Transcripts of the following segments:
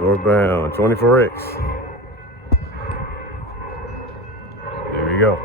Northbound 24X. Here we go.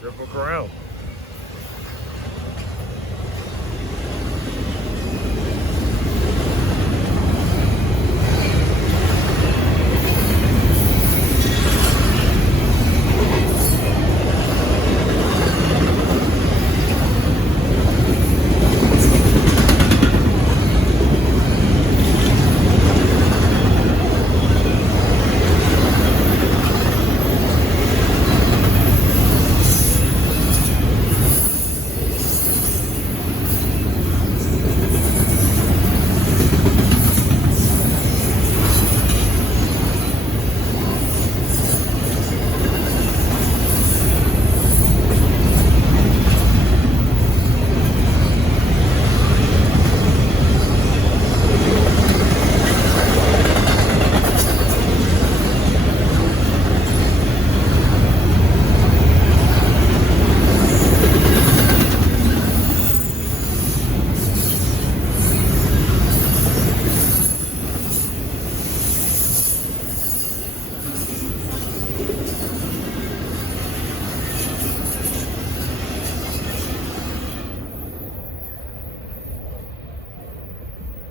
Triple Crown.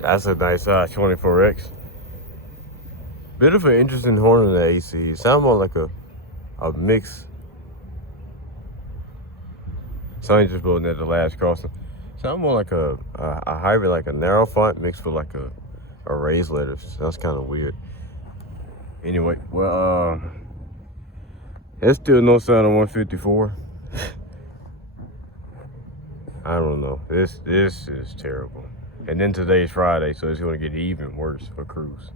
That's a nice 24X. Bit of an interesting horn in the AC. Sound more like a mix. Somebody just building at the last crossing. Sound more like a hybrid, like a narrow font mixed with like a raised letters. That's kind of weird. Anyway, well, there's still no sound on 154. I don't know. This is terrible. And then today's Friday, so it's going to get even worse for crews.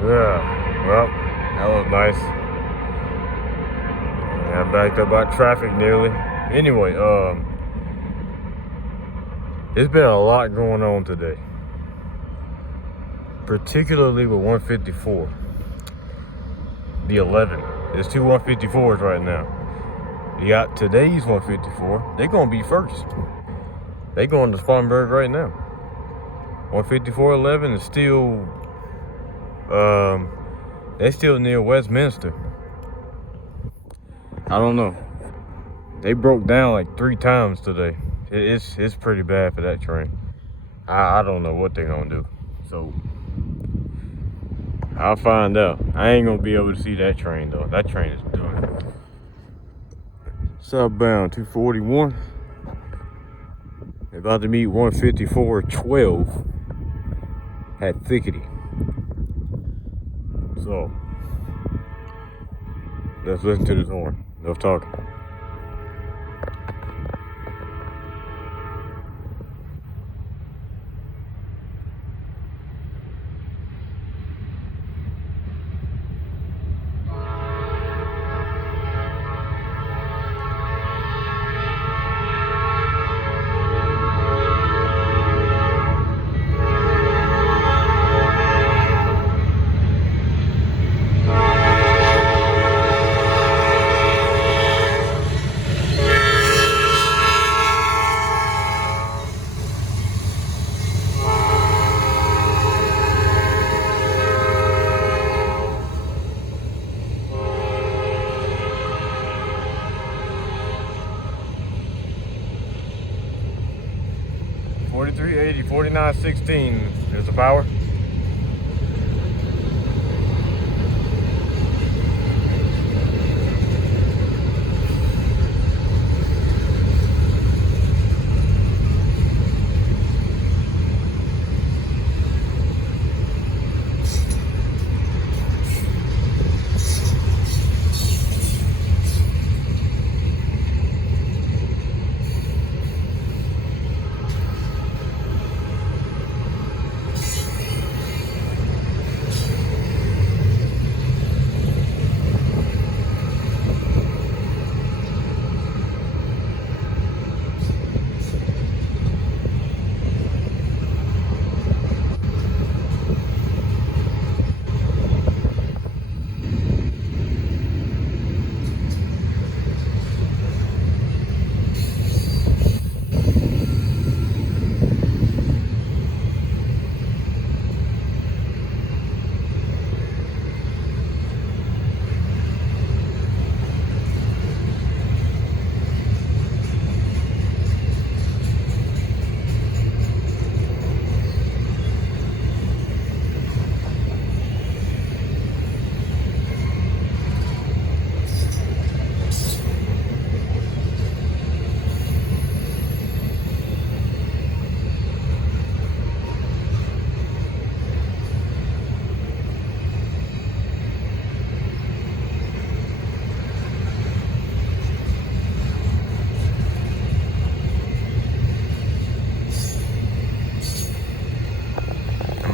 Yeah, well, that was nice. I backed up by traffic nearly. Anyway, it's been a lot going on today. Particularly with 154. The 11. There's two 154s right now. You got today's 154. They're going to be first. They going to Spartanburg right now. 154.11 is still... they still near Westminster. I don't know. They broke down like 3 times today. It's pretty bad for that train. I don't know what they're gonna do. So I'll find out. I ain't gonna be able to see that train though. That train is done. Southbound 241. They're about to meet 154.12 at Thickety. So, let's listen to this horn. Enough talking. $43.80, $49.16 is the power.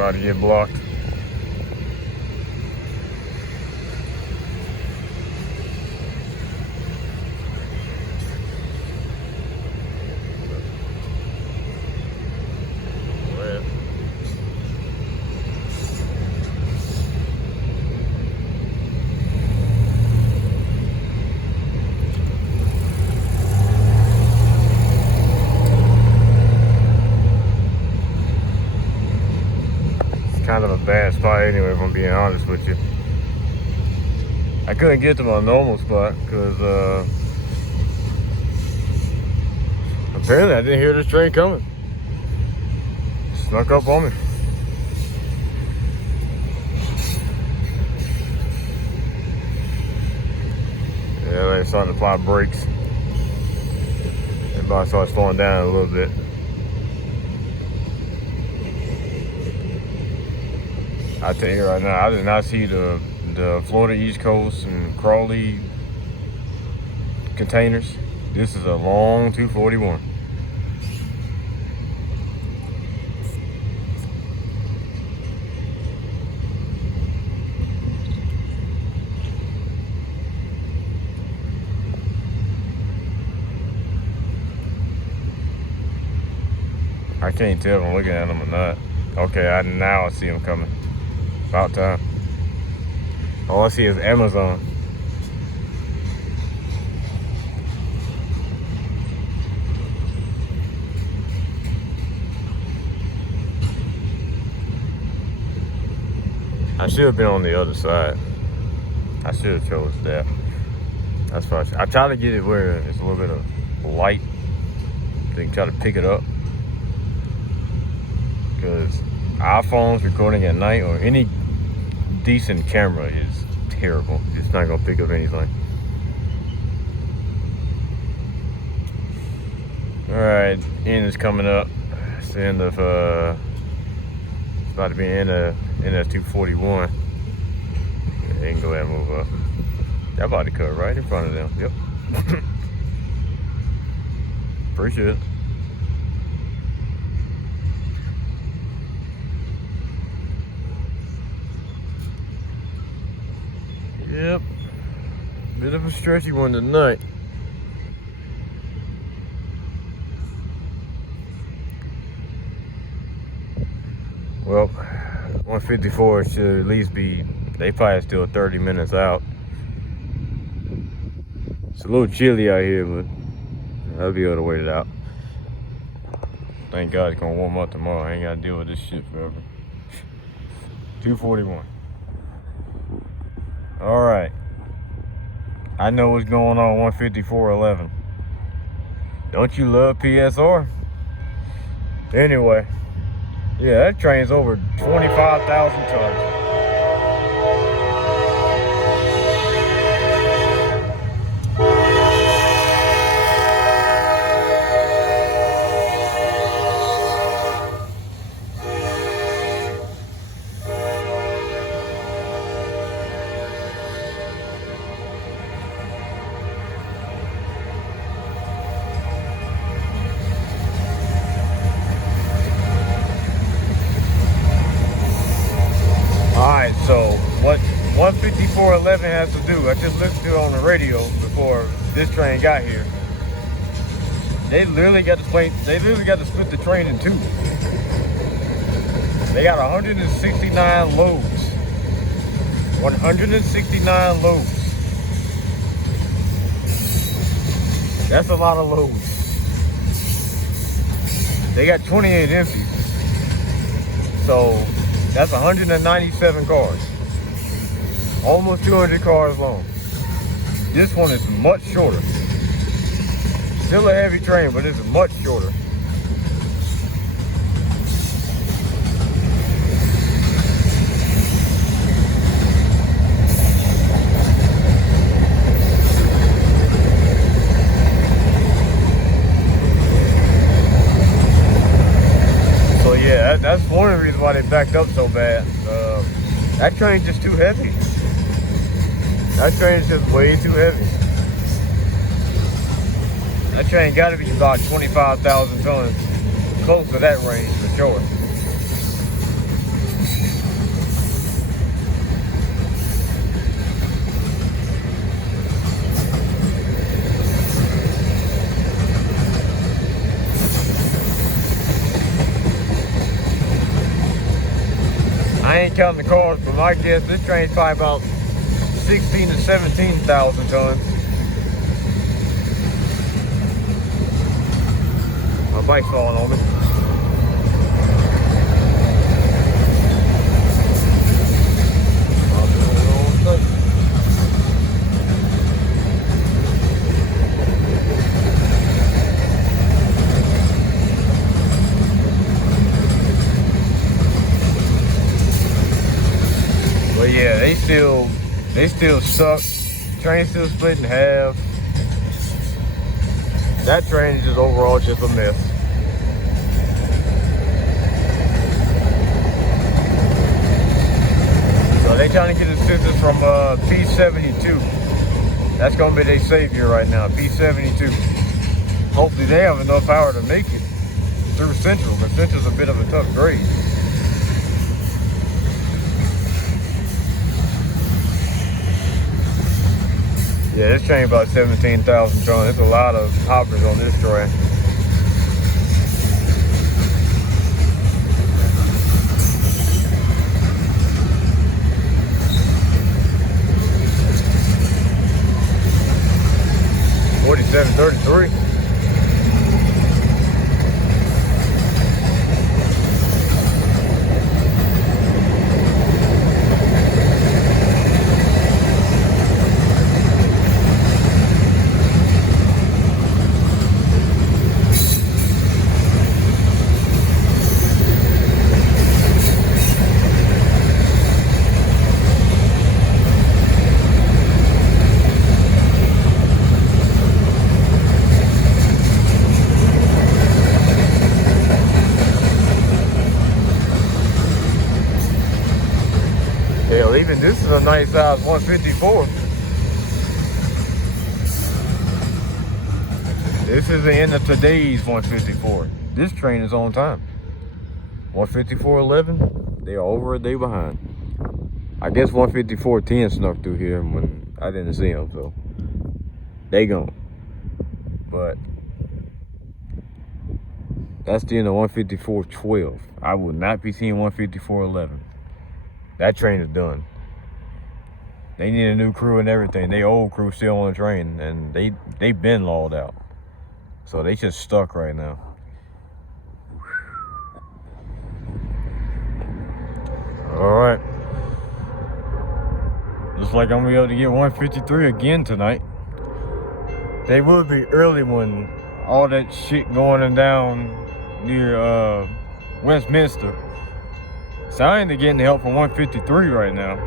about to get blocked. Kind of a bad spot anyway, if I'm being honest with you. I couldn't get to my normal spot because apparently I didn't hear this train coming. Snuck up on me. Yeah, they're starting to apply brakes. Everybody starts slowing down a little bit. I tell you right now, I did not see the Florida East Coast and Crawley containers. This is a long 241. I can't tell if I'm looking at them or not. Okay, now I see them coming. About time. All I see is Amazon. I should have been on the other side. I should have chose that. That's why I try to get it where it's a little bit of light. So you can try to pick it up. Because iPhones recording at night or any decent camera is terrible. It's not gonna pick up anything. All right, end is coming up. It's the end of it's about to be in the NS 241. They can go ahead and move up. That about to cut right in front of them. Yep. Appreciate it. Yep, bit of a stretchy one tonight. Well, 154 should at least be, they probably still 30 minutes out. It's a little chilly out here, but I'll be able to wait it out. Thank God it's gonna warm up tomorrow. I ain't gotta deal with this shit forever. 241. All right, I know what's going on 154.11. Don't you love PSR? Anyway, yeah, that train's over 25,000 tons. So what 154.11 has to do, I just listened to it on the radio before this train got here. They literally got to split the train in two. They got 169 loads. 169 loads. That's a lot of loads. They got 28 empties. So that's 197 cars. Almost 200 cars long. This one is much shorter. Still a heavy train, but it's much shorter. So yeah, that's one of the reasons why they backed up so bad. That train's just too heavy. That train's just way too heavy. That train got to be about 25,000 tons, close to that range for sure. I ain't counting the cars, but my guess this train's probably about 16 to 17,000 tons. My bike's falling on me. But yeah, they still stuck. Train still split in half. That train is just overall just a mess. So they trying to get assistance from P72. That's gonna be their savior right now, P72. Hopefully they have enough power to make it through Central, but Central's a bit of a tough grade. Yeah, this train about 17,000 tons. There's a lot of hoppers on this train. $47.33. Hell, even this is a nice size 154. This is the end of today's 154. This train is on time. 154.11, they are over a day behind. I guess 154.10 snuck through here when I didn't see them, so they gone. But that's the end of 154.12. I will not be seeing 154.11. That train is done. They need a new crew and everything. They old crew still on the train, and they been lulled out. So they just stuck right now. All right. Looks like I'm gonna be able to get 153 again tonight. They would be early when all that shit going down near Westminster. So I ain't getting help from 153 right now.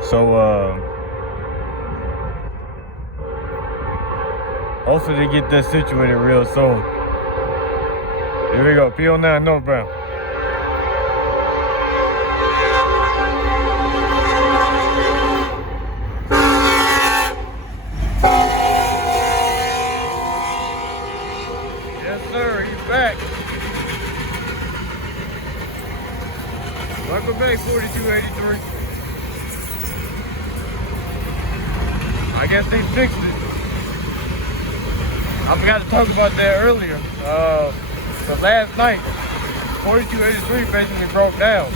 So hopefully they get that situated real soon. Here we go, P09 northbound. Yes sir, he's back. Welcome back, 4283. I guess they fixed it. I forgot to talk about that earlier. So last night, 4283 basically broke down.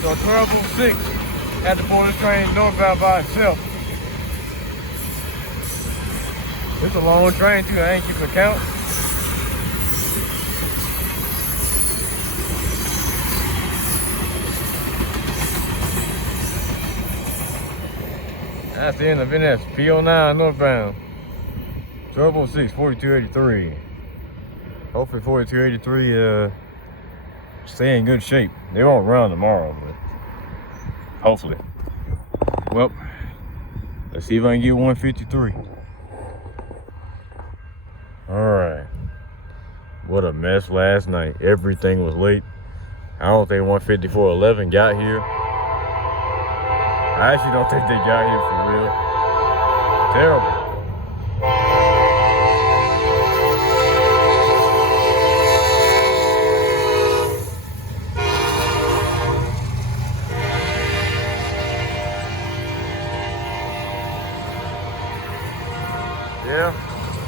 So 1206 had to pull this train northbound by itself. It's a long train too, I ain't keeping count. That's the end of BNSF, P09 northbound. 1206, 4283. Hopefully 4283 stay in good shape. They won't run tomorrow, but hopefully. Well, let's see if I can get 153. Alright. What a mess last night. Everything was late. I don't think 154.11 got here. I actually don't think they got here for real. Terrible. Yeah,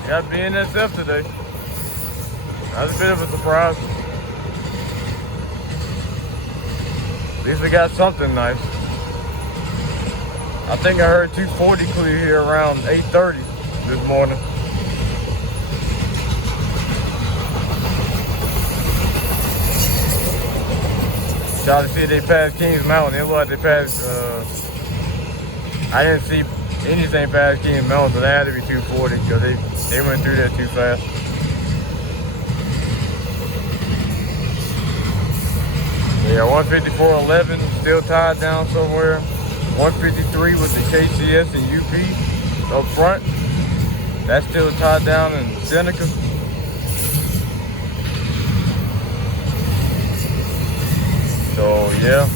got BNSF today. That's a bit of a surprise. least we got something nice. I think I heard 240 clear here around 8:30 this morning. Try to see if they passed Kings Mountain. It looked like they passed, I didn't see anything past Kings Mountain, so that had to be 240 because they went through there too fast. Yeah, 154.11 still tied down somewhere. 153 with the KCS and UP up front. That's still tied down in Seneca. So yeah.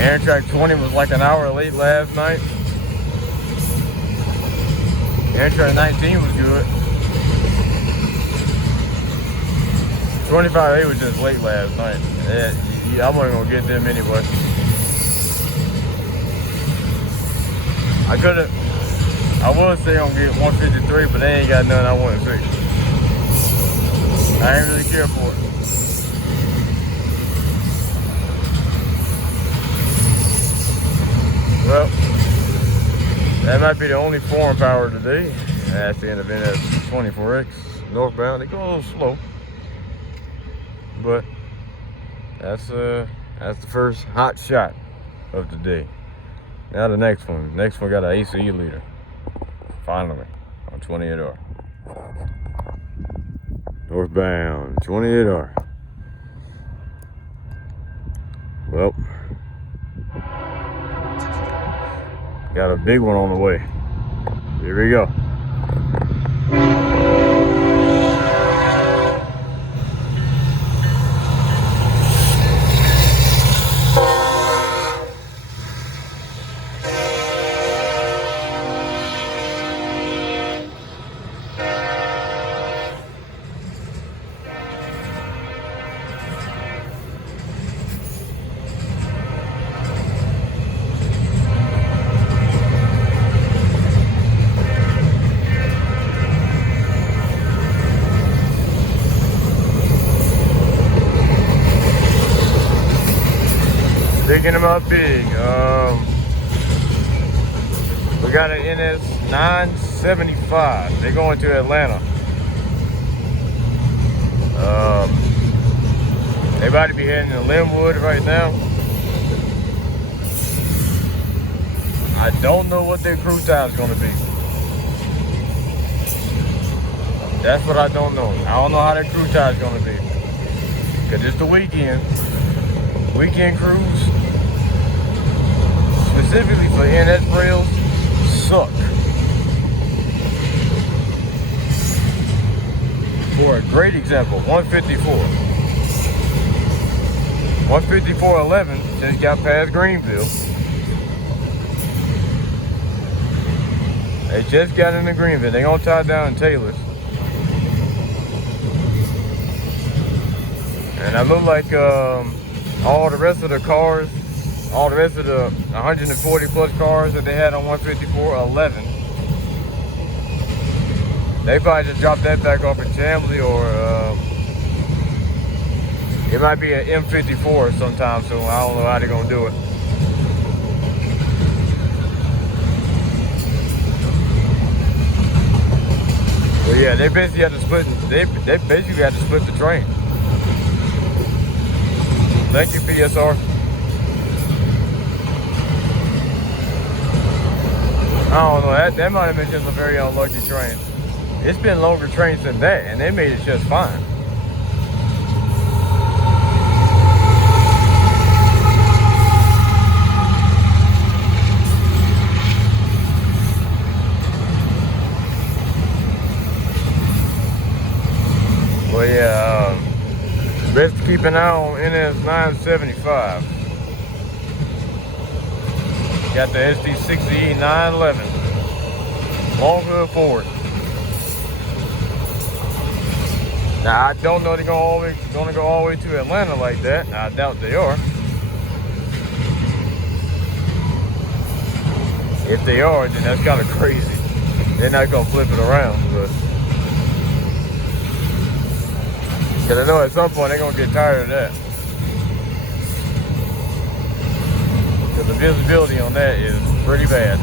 Amtrak 20 was like an hour late last night. Amtrak 19 was good. 25A was just late last night. Yeah, I wasn't gonna get them anyway. I would say I'm gonna get 153, but they ain't got nothing I want to see. I ain't really care for it. Well, that might be the only foreign power today. That's the end of BNSF 24X northbound. They go a little slow, but that's the first hot shot of the day. Now the next one. Next one got an ACE leader. Finally, on 28R. Northbound, 28R. Well, got a big one on the way. Here we go. Picking them up big. We got an NS 975. They're going to Atlanta. They about to be heading to Linwood right now. I don't know what their crew time is going to be. That's what I don't know. I don't know how their crew time is going to be. Because it's the weekend. Weekend crews, specifically for NS rails, suck. For a great example, 154. 154.11 just got past Greenville. They just got into Greenville. They're gonna tie down in Taylor's. And I look like all the rest of the cars, all the rest of the 140 plus cars that they had on 154.11, they probably just dropped that back off in Chamblee, or it might be an M54 sometime soon. I don't know how they're gonna do it. But yeah, they basically had to split. They basically had to split the train. Thank you, PSR. I don't know, that might have been just a very unlucky train. It's been longer trains than that, and they made it just fine. Well, yeah, best to keep an eye on NS 975. Got the SD60E 911. Long hood forward. Now, I don't know they're gonna go all the way to Atlanta like that. I doubt they are. If they are, then that's kind of crazy. They're not gonna flip it around, but Because I know at some point they're going to get tired of that. Because the visibility on that is pretty bad.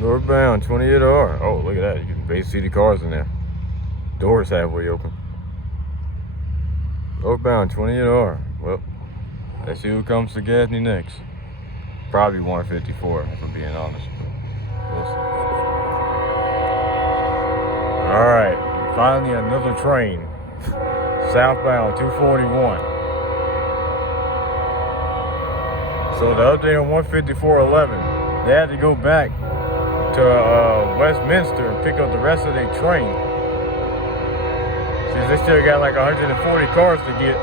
Northbound 28R. Oh, look at that. You can basically see the cars in there. Doors halfway open. Northbound 28R. Well, let's see who comes to Gaffney next. Probably 154, if I'm being honest. But we'll see. Alright, finally another train. Southbound 241. So the update on 154.11, they had to go back to Westminster and pick up the rest of their train. Since they still got like 140 cars to get.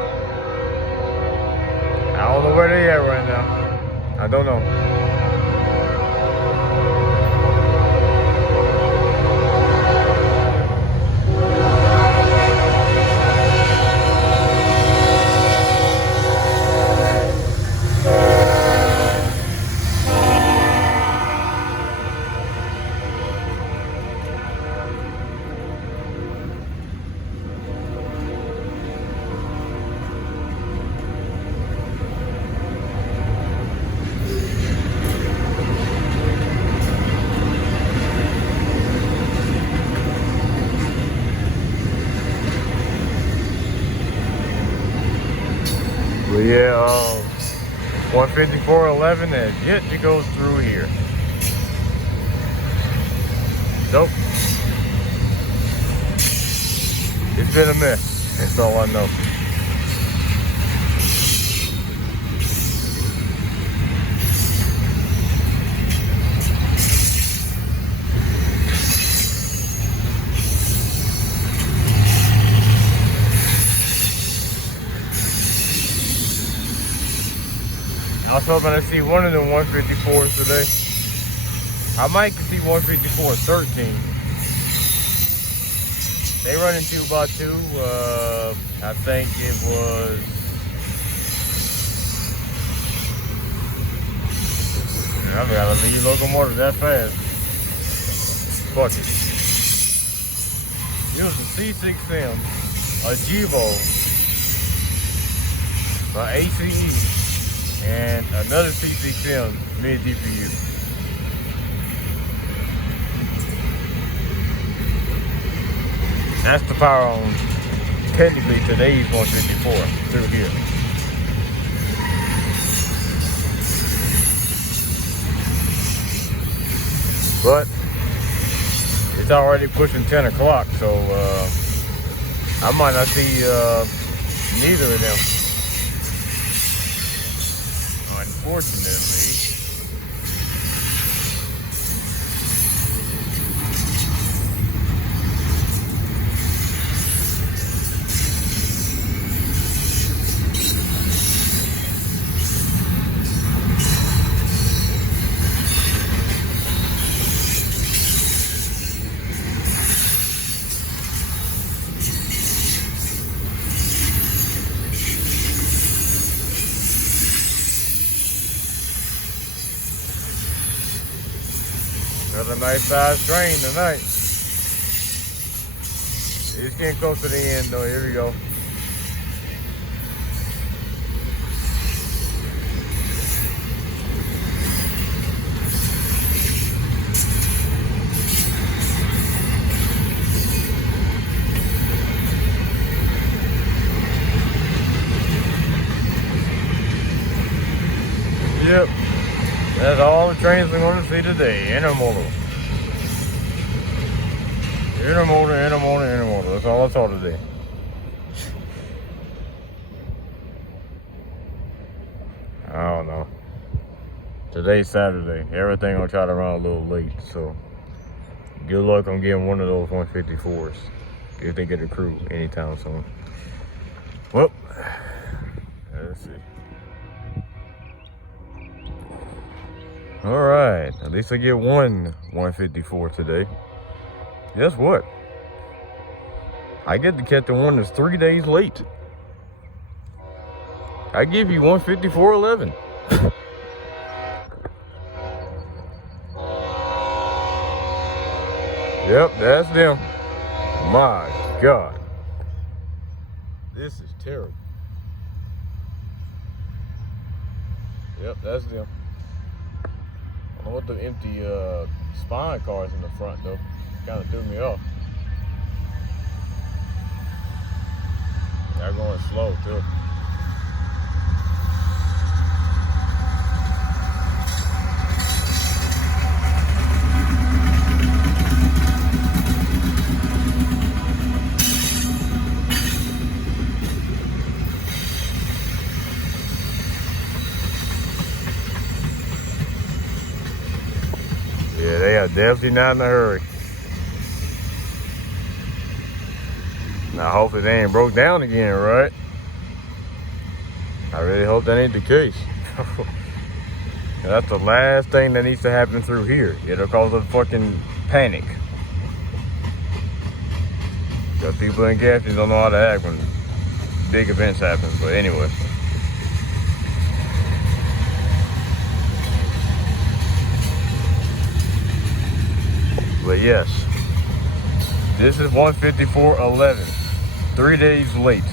I don't know where they at right now. I don't know. But yeah, 154.11 has yet to go through here. So, it's been a mess. That's all I know. I was hoping to see one of them 154s today. I might see 154.13. They run in 2x2. I think it was. I gotta leave locomotive that fast. Fuck it. It was a C6M, a Jevo, an ACE. And another C6M mid DPU. That's the power on technically today's 154 through here. But it's already pushing 10 o'clock, so I might not see neither of them. Unfortunately, another nice size train tonight. It's getting close to the end though. Here we go. Yep. That's all the trains we're going to see today. Intermodal. Intermodal. That's all I saw today. I don't know. Today's Saturday. Everything gonna try to run a little late, so good luck on getting one of those 154s if they get a crew anytime soon. Well, let's see. All right, at least I get one 154 today. Guess what? I get to catch the one that's 3 days late. I give you 154.11. Yep, that's them. My God. This is terrible. Yep, that's them. I don't know what the empty spine cars in the front though. Kind of threw me off. They're going slow too. Yeah, they are definitely not in a hurry. Now, hopefully they ain't broke down again, right? I really hope that ain't the case. That's the last thing that needs to happen through here. It'll cause a fucking panic. Because people in gas stations don't know how to act when big events happen. But anyway. But yes, this is 154.11, 3 days late.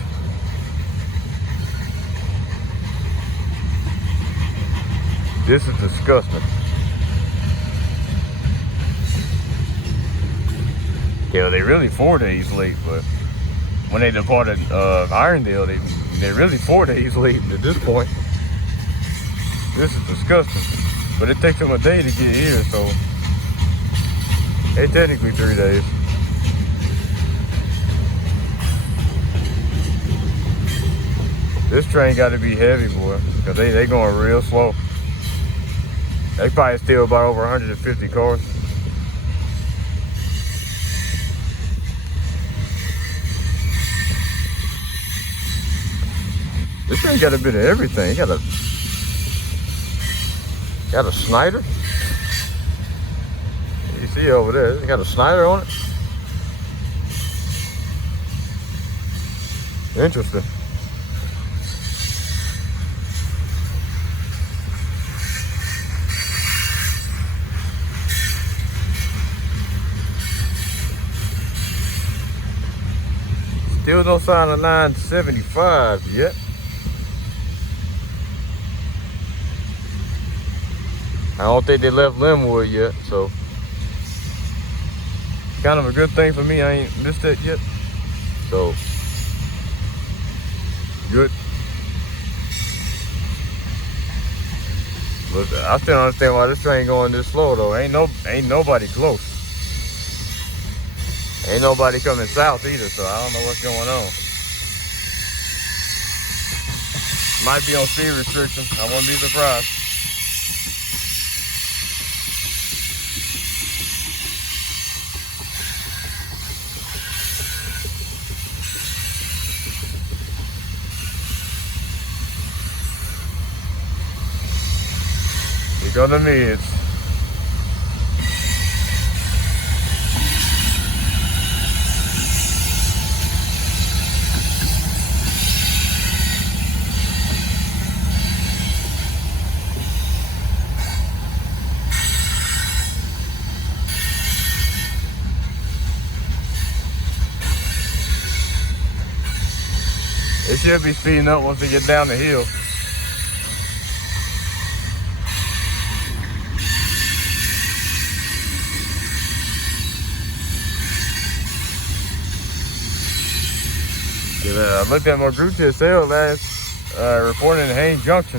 This is disgusting. Yeah, they really 4 days late, but when they departed Irondale, they're really 4 days late at this point. This is disgusting. But it takes them a day to get here, so it's technically 3 days. This train got to be heavy, boy, because they going real slow. They probably steal about over 150 cars. This train got a bit of everything. It got a Snyder. You see over there, it got a Snyder on it. Interesting. Still no sign of 975 yet. I don't think they left Linwood yet, so kind of a good thing for me. I ain't missed that yet, so good. But I still don't understand why this train going this slow though. Ain't nobody close. Ain't nobody coming south either, so I don't know what's going on. Might be on speed restriction. I wouldn't be surprised. Here go the mids. It should be speeding up once they get down the hill. I looked at my group to sale last reporting in Haynes Junction.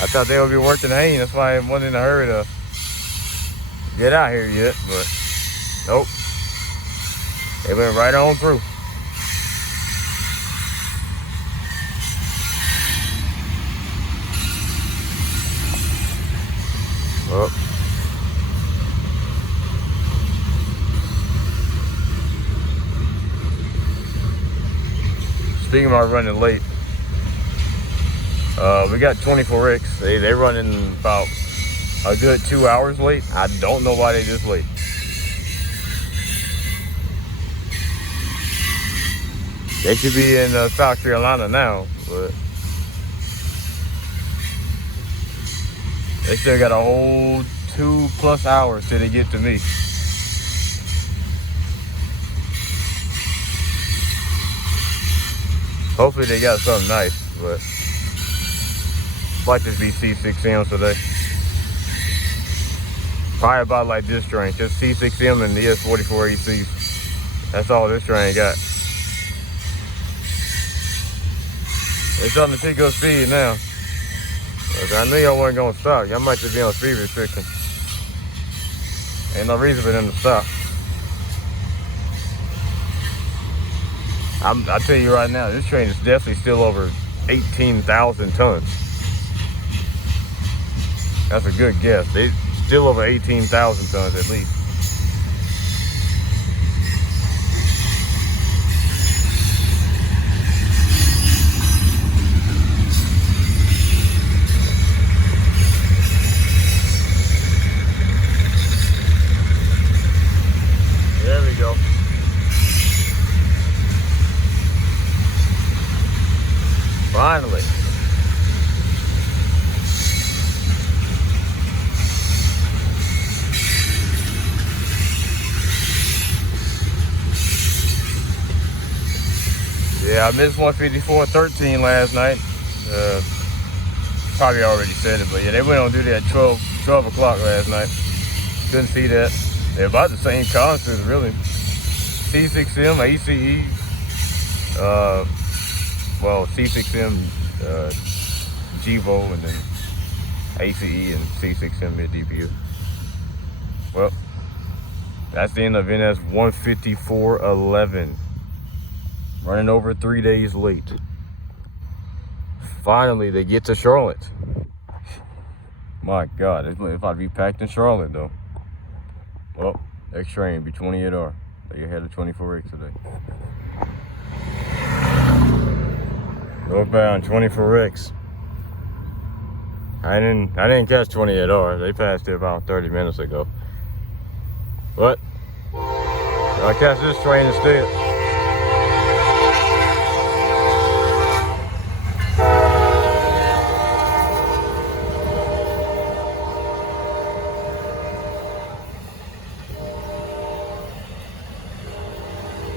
I thought they would be working Haynes, that's why I wasn't in a hurry to get out here yet, but nope. They went right on through. thinking about running late. We got 24X. They running about a good 2 hours late. I don't know why they this late. They should be in South Carolina now, but they still got a whole 2+ hours till they get to me. Hopefully they got something nice, but might just be C6Ms today. Probably about like this train, just C6M and the S44 ECs. That's all this train got. It's starting to pick up speed now. I knew y'all wasn't gonna stop. Y'all might just be on speed restriction. Ain't no reason for them to stop. I tell you right now, this train is definitely still over 18,000 tons. That's a good guess. They still over 18,000 tons at least. There we go. Finally. Yeah, I missed 154.13 last night. Probably already said it, but yeah, they went on duty at 12 o'clock last night. Couldn't see that. They're about the same constants, really. C6M, ACE, well, C6M, GVO, and then ACE and C6M mid Dpus. Well, that's the end of NS 154.11. Running over 3 days late. Finally, they get to Charlotte. My God, it's about to be packed in Charlotte, though. Well, next train be 28R. They ahead of 24X today. Northbound 24X. I didn't catch 28R. They passed it about 30 minutes ago. But I'll catch this train instead.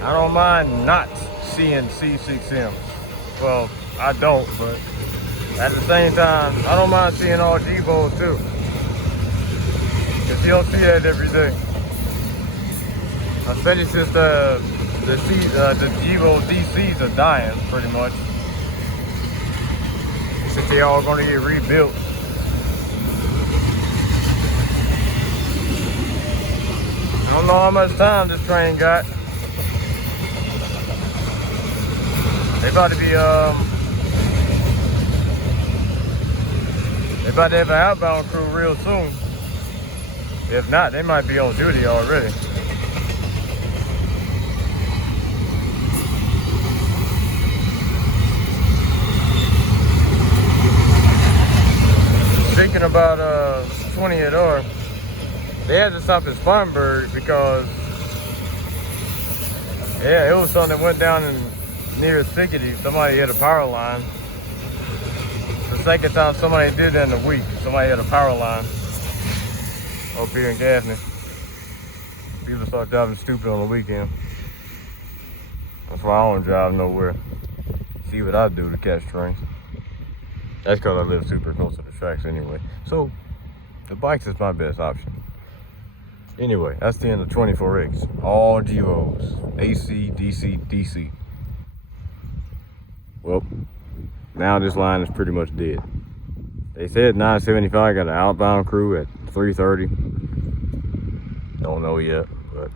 I don't mind not seeing C6Ms. Well, I don't, but at the same time, I don't mind seeing all GVOs too. Because you don't see that every day. Especially since the GVO DCs are dying, pretty much. Since they all gonna get rebuilt. I don't know how much time this train got. They about to be, they about to have an outbound crew real soon. If not, they might be on duty already. Speaking about 28R, they had to stop at Spartanburg because, yeah, it was something that went down in near Thickety. Somebody hit a power line. The second time somebody did that in a week. Somebody hit a power line up here in Gaffney. People start driving stupid on the weekend. That's why I don't drive nowhere. See what I do to catch trains. That's because I live super close to the tracks anyway. So the bikes is my best option. Anyway, that's the end of 24X. All GVOs. AC, DC, DC. Well, now this line is pretty much dead. They said 975 got an outbound crew at 3:30. Don't know yet, but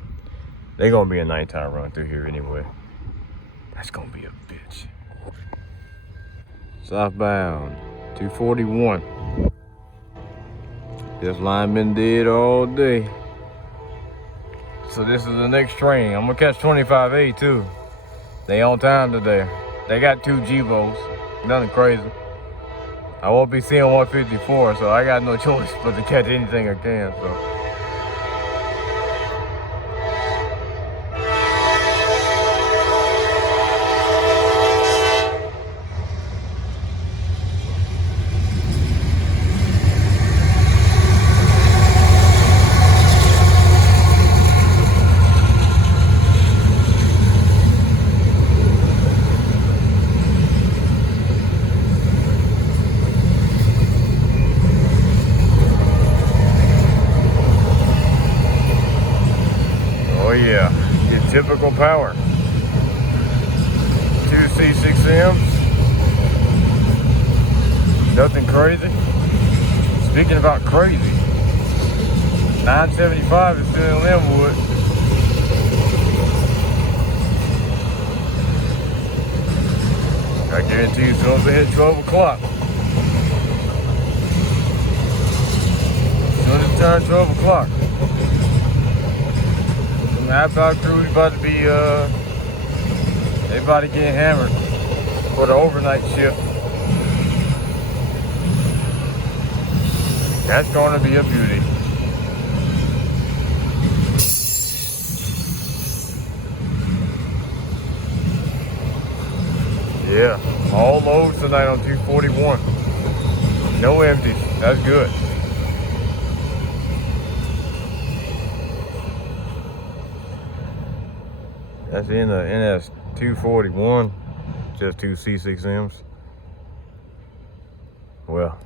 they're gonna be a nighttime run through here anyway. That's gonna be a bitch. Southbound 241. This line been dead all day. So this is the next train. I'm gonna catch 25A too. They on time today. They got 2 GVOs, nothing crazy. I won't be seeing 154, so I got no choice but to catch anything I can, so. Oh yeah, your typical power. 2 C6Ms. Nothing crazy. Speaking about crazy, 975 is still in Linwood. I guarantee you it's going to hit 12 o'clock. As soon as it turns 12 o'clock. The outbound crew is about to be, everybody getting hammered for the overnight shift. That's going to be a beauty. Yeah, all loads tonight on 241. No empties. That's good. That's in the NS 241, just 2 C6Ms. Well,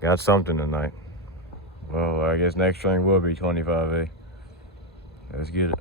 got something tonight. Well, I guess next train will be 25A. Let's get it.